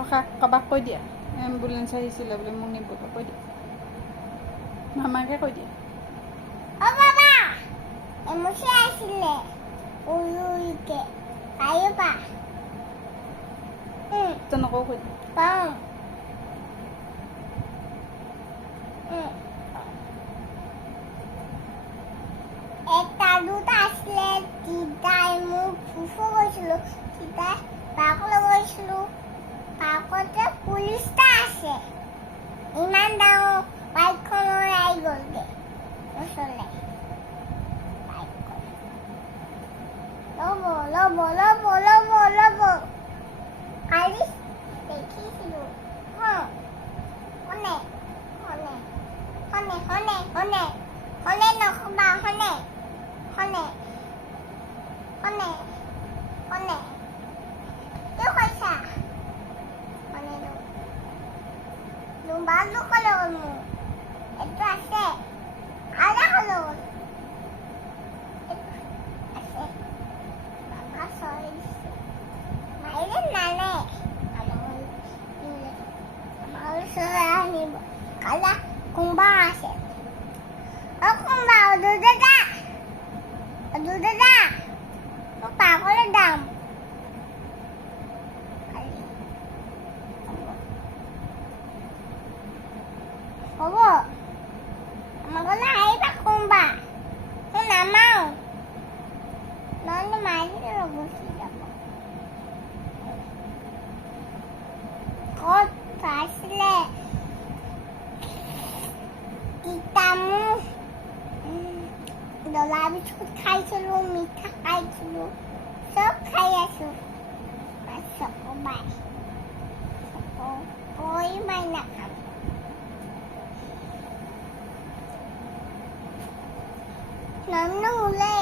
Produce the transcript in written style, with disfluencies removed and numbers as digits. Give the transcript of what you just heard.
কাৰোবাক কৈ দিয়া এম্বুলেঞ্চ আহিছিলে বোলে মোক নিব কৈ দিয়া মামাকে কৈ দিয়া অ বাবা এমুচি আছিলে উইকে কাইবা তেনেকেও কৈ দিয়া পাওঁ একটা দুটা আসলে তিনটায় মুখ ফুফু গৈছিলো তিনটায় পাকলে গৈছিলো পাকতে পুলিচটা আছে ইমান ডাঙৰ বাইকখন ওলাই গ'লগে ওচৰলে ল'ব কালি দেখিছিলো হনে নকবা হনে কি কৈছা হনে বাজু কলে গ'ল মোৰ এইটো আছে আদা কলে গ'ল আছে বাবা চৰি মাইৰে নানে আমাৰ ওচৰলৈ আহিব কালা কোনোবা আছে অ কোনোবা দুদাদা পাগলে দাম হ'ব আমাৰ ঘৰলৈ আহিবা কোনোবা মই নামাওঁ নহ'লে মাৰিলে গুচি যাব ক'ত পাইছিলে তিতামু ডলা বিস্কুট খাইছিলো মিঠা খাইছিলো চব খাই আছো চকবাই কৈ মাই নাখাম নাম ওলাই